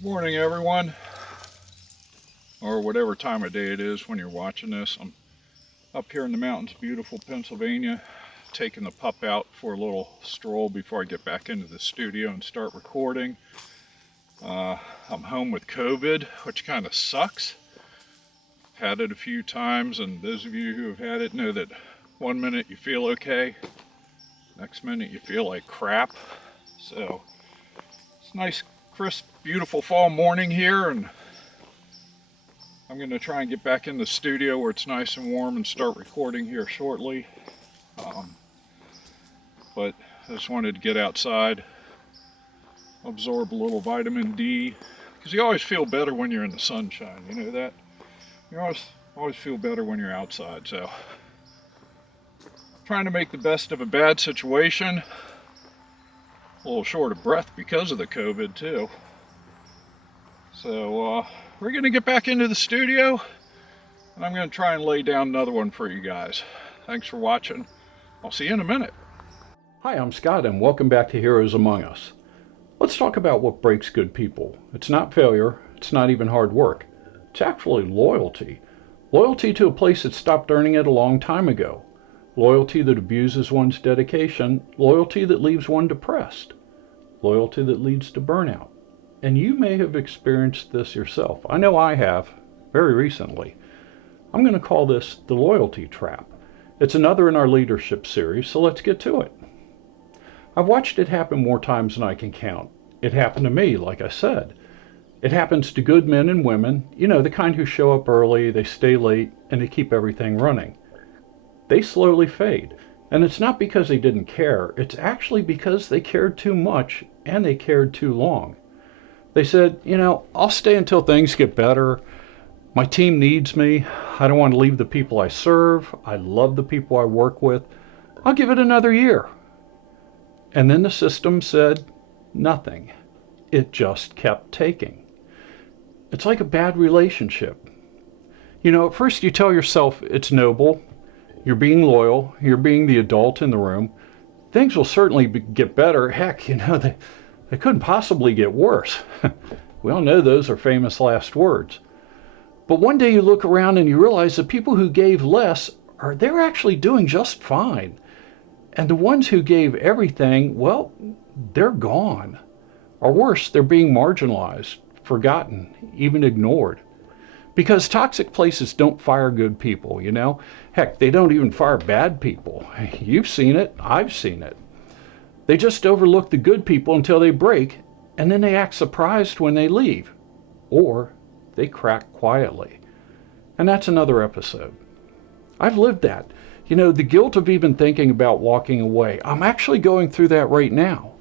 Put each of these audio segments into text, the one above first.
Morning, everyone, or whatever time of day it is when you're watching this. I'm up here in the mountains, beautiful Pennsylvania, taking the pup out for a little stroll before I get back into the studio and start recording. I'm home with COVID, which kind of sucks. Had it a few times, and those of you who have had it know that one minute you feel okay, next minute you feel like crap. So it's nice, crisp, beautiful fall morning here, and I'm going to try and get back in the studio where it's nice and warm and start recording here shortly. But I just wanted to get outside, absorb a little vitamin D, because you always feel better when you're in the sunshine. You know that? You always feel better when you're outside. So, trying to make the best of a bad situation. A little short of breath because of the COVID too. So we're going to get back into the studio, and I'm going to try and lay down another one for you guys. Thanks for watching. I'll see you in a minute. Hi, I'm Scott, and welcome back to Heroes Among Us. Let's talk about what breaks good people. It's not failure. It's not even hard work. It's actually loyalty. Loyalty to a place that stopped earning it a long time ago. Loyalty that abuses one's dedication. Loyalty that leaves one depressed. Loyalty that leads to burnout. And you may have experienced this yourself. I know I have, very recently. I'm going to call this the loyalty trap. It's another in our leadership series, so let's get to it. I've watched it happen more times than I can count. It happened to me, like I said. It happens to good men and women, the kind who show up early, they stay late, and they keep everything running. They slowly fade. And it's not because they didn't care, it's actually because they cared too much and they cared too long. They said, I'll stay until things get better. My team needs me. I don't want to leave the people I serve. I love the people I work with. I'll give it another year. And then the system said nothing. It just kept taking. It's like a bad relationship. At first you tell yourself it's noble. You're being loyal. You're being the adult in the room. Things will certainly get better. Heck, they couldn't possibly get worse. We all know those are famous last words. But one day you look around and you realize the people who gave less they're actually doing just fine. And the ones who gave everything, well, they're gone. Or worse, they're being marginalized, forgotten, even ignored. Because toxic places don't fire good people, Heck, they don't even fire bad people. You've seen it, I've seen it. They just overlook the good people until they break, and then they act surprised when they leave. Or they crack quietly. And that's another episode. I've lived that. The guilt of even thinking about walking away. I'm actually going through that right now.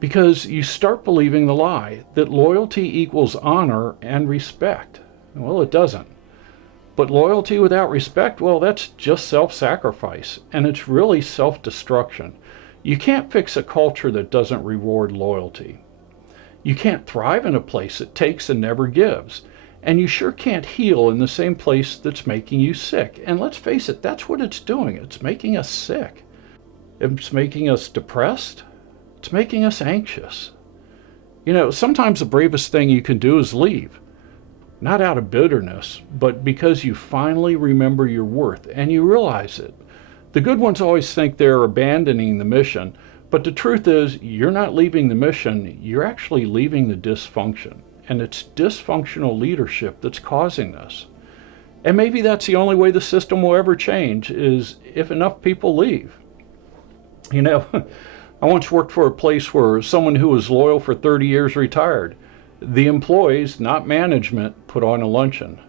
Because you start believing the lie that loyalty equals honor and respect. Well, it doesn't. But loyalty without respect, well, that's just self-sacrifice. And it's really self-destruction. You can't fix a culture that doesn't reward loyalty. You can't thrive in a place that takes and never gives. And you sure can't heal in the same place that's making you sick. And let's face it, that's what it's doing. It's making us sick. It's making us depressed. It's making us anxious. Sometimes the bravest thing you can do is leave. Not out of bitterness, but because you finally remember your worth and you realize it. The good ones always think they're abandoning the mission, but the truth is you're not leaving the mission, you're actually leaving the dysfunction. And it's dysfunctional leadership that's causing this. And maybe that's the only way the system will ever change, is if enough people leave. I once worked for a place where someone who was loyal for 30 years retired. The employees, not management, put on a luncheon.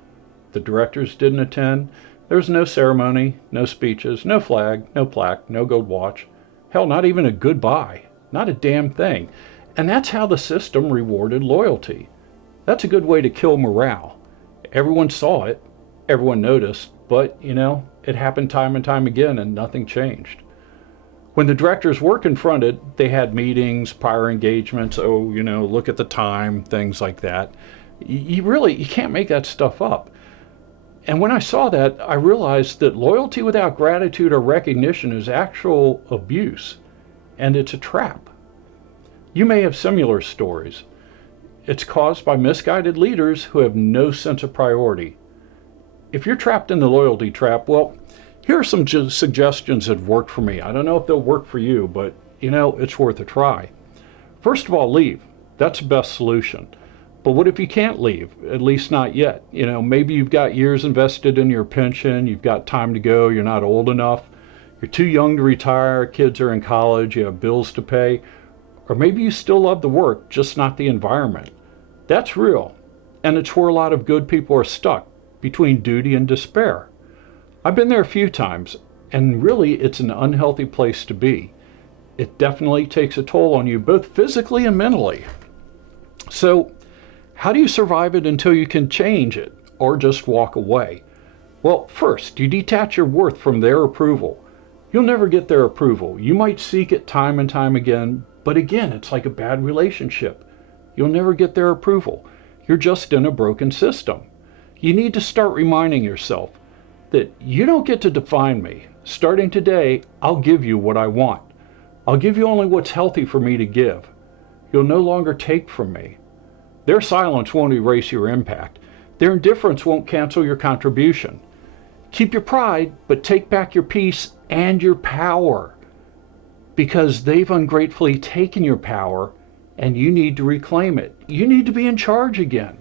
The directors didn't attend. There was no ceremony, no speeches, no flag, no plaque, no gold watch. Hell, not even a goodbye. Not a damn thing. And that's how the system rewarded loyalty. That's a good way to kill morale. Everyone saw it. Everyone noticed. But, it happened time and time again and nothing changed. When the directors were confronted, they had meetings, prior engagements, look at the time, things like that. You can't make that stuff up. And when I saw that, I realized that loyalty without gratitude or recognition is actual abuse, and it's a trap. You may have similar stories. It's caused by misguided leaders who have no sense of priority. If you're trapped in the loyalty trap, well, here are some suggestions that have worked for me. I don't know if they'll work for you, but it's worth a try. First of all, leave. That's the best solution. But what if you can't leave? At least not yet. Maybe you've got years invested in your pension, you've got time to go, you're not old enough, you're too young to retire, kids are in college, you have bills to pay, or maybe you still love the work, just not the environment. That's real, and it's where a lot of good people are stuck, between duty and despair. I've been there a few times, and really it's an unhealthy place to be. It definitely takes a toll on you, both physically and mentally. So, how do you survive it until you can change it, or just walk away? Well, first, you detach your worth from their approval. You'll never get their approval. You might seek it time and time again, but again, it's like a bad relationship. You'll never get their approval. You're just in a broken system. You need to start reminding yourself that you don't get to define me. Starting today, I'll give you what I want. I'll give you only what's healthy for me to give. You'll no longer take from me. Their silence won't erase your impact. Their indifference won't cancel your contribution. Keep your pride, but take back your peace and your power, because they've ungratefully taken your power and you need to reclaim it. You need to be in charge again.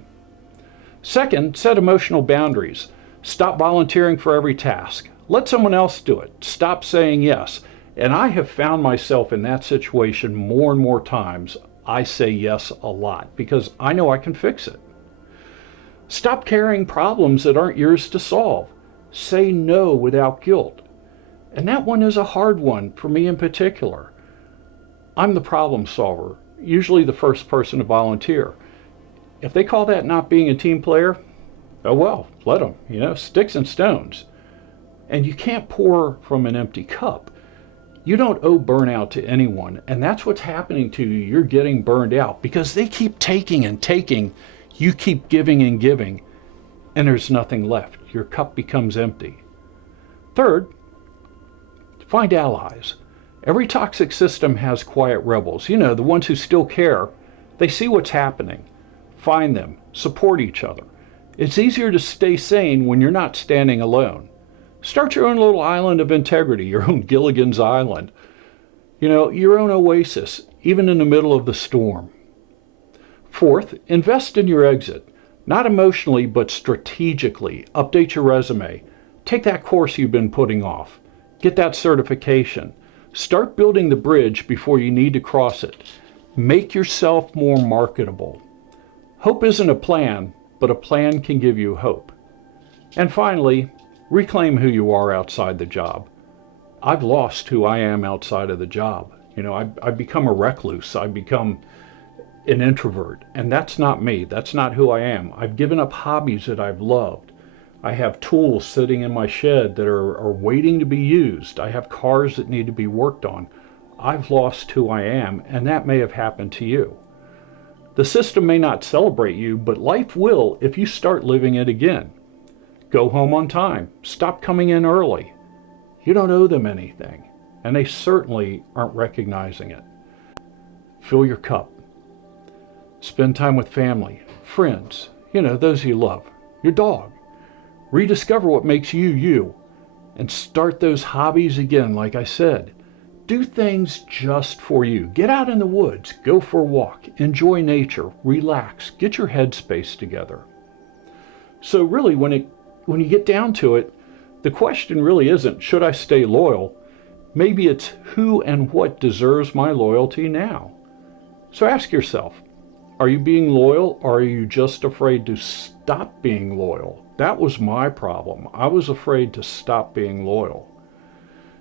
Second, set emotional boundaries. Stop volunteering for every task. Let someone else do it. Stop saying yes. And I have found myself in that situation more and more times. I say yes a lot because I know I can fix it. Stop carrying problems that aren't yours to solve. Say no without guilt. And that one is a hard one for me in particular. I'm the problem solver, usually the first person to volunteer. If they call that not being a team player, oh well, let them, sticks and stones. And you can't pour from an empty cup. You don't owe burnout to anyone, and that's what's happening to you. You're getting burned out because they keep taking and taking. You keep giving and giving, and there's nothing left. Your cup becomes empty. Third, find allies. Every toxic system has quiet rebels, the ones who still care. They see what's happening. Find them, support each other. It's easier to stay sane when you're not standing alone. Start your own little island of integrity, your own Gilligan's Island. Your own oasis, even in the middle of the storm. Fourth, invest in your exit. Not emotionally, but strategically. Update your resume. Take that course you've been putting off. Get that certification. Start building the bridge before you need to cross it. Make yourself more marketable. Hope isn't a plan, but a plan can give you hope. And finally, reclaim who you are outside the job. I've lost who I am outside of the job. I've become a recluse. I've become an introvert, and that's not me. That's not who I am. I've given up hobbies that I've loved. I have tools sitting in my shed that are waiting to be used. I have cars that need to be worked on. I've lost who I am, and that may have happened to you. The system may not celebrate you, but life will if you start living it again. Go home on time. Stop coming in early. You don't owe them anything, and they certainly aren't recognizing it. Fill your cup. Spend time with family, friends, those you love, your dog. Rediscover what makes you you, and start those hobbies again, like I said. Do things just for you. Get out in the woods, go for a walk, enjoy nature, relax, get your headspace together. So really, when you get down to it, the question really isn't, should I stay loyal? Maybe it's who and what deserves my loyalty now. So ask yourself, are you being loyal, or are you just afraid to stop being loyal? That was my problem. I was afraid to stop being loyal.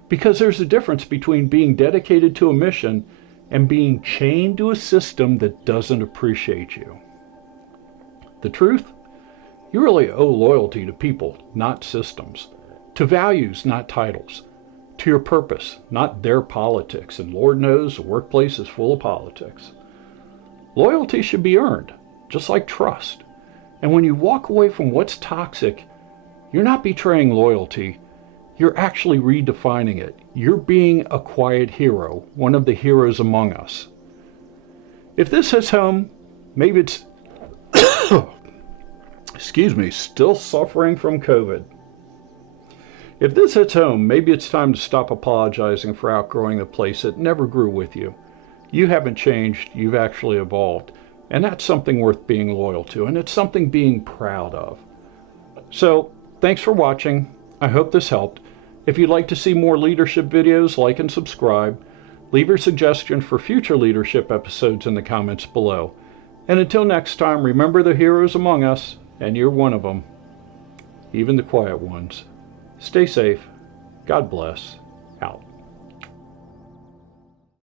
Because there's a difference between being dedicated to a mission and being chained to a system that doesn't appreciate you. The truth? You really owe loyalty to people, not systems. To values, not titles. To your purpose, not their politics. And Lord knows the workplace is full of politics. Loyalty should be earned, just like trust. And when you walk away from what's toxic, you're not betraying loyalty. You're actually redefining it. You're being a quiet hero, one of the heroes among us. If this hits home, maybe it's excuse me, still suffering from COVID. If this hits home, maybe it's time to stop apologizing for outgrowing the place that never grew with you. You haven't changed, you've actually evolved. And that's something worth being loyal to, and it's something being proud of. So, thanks for watching. I hope this helped. If you'd like to see more leadership videos, like and subscribe. Leave your suggestion for future leadership episodes in the comments below. And until next time, remember the heroes among us, and you're one of them. Even the quiet ones. Stay safe. God bless. Out.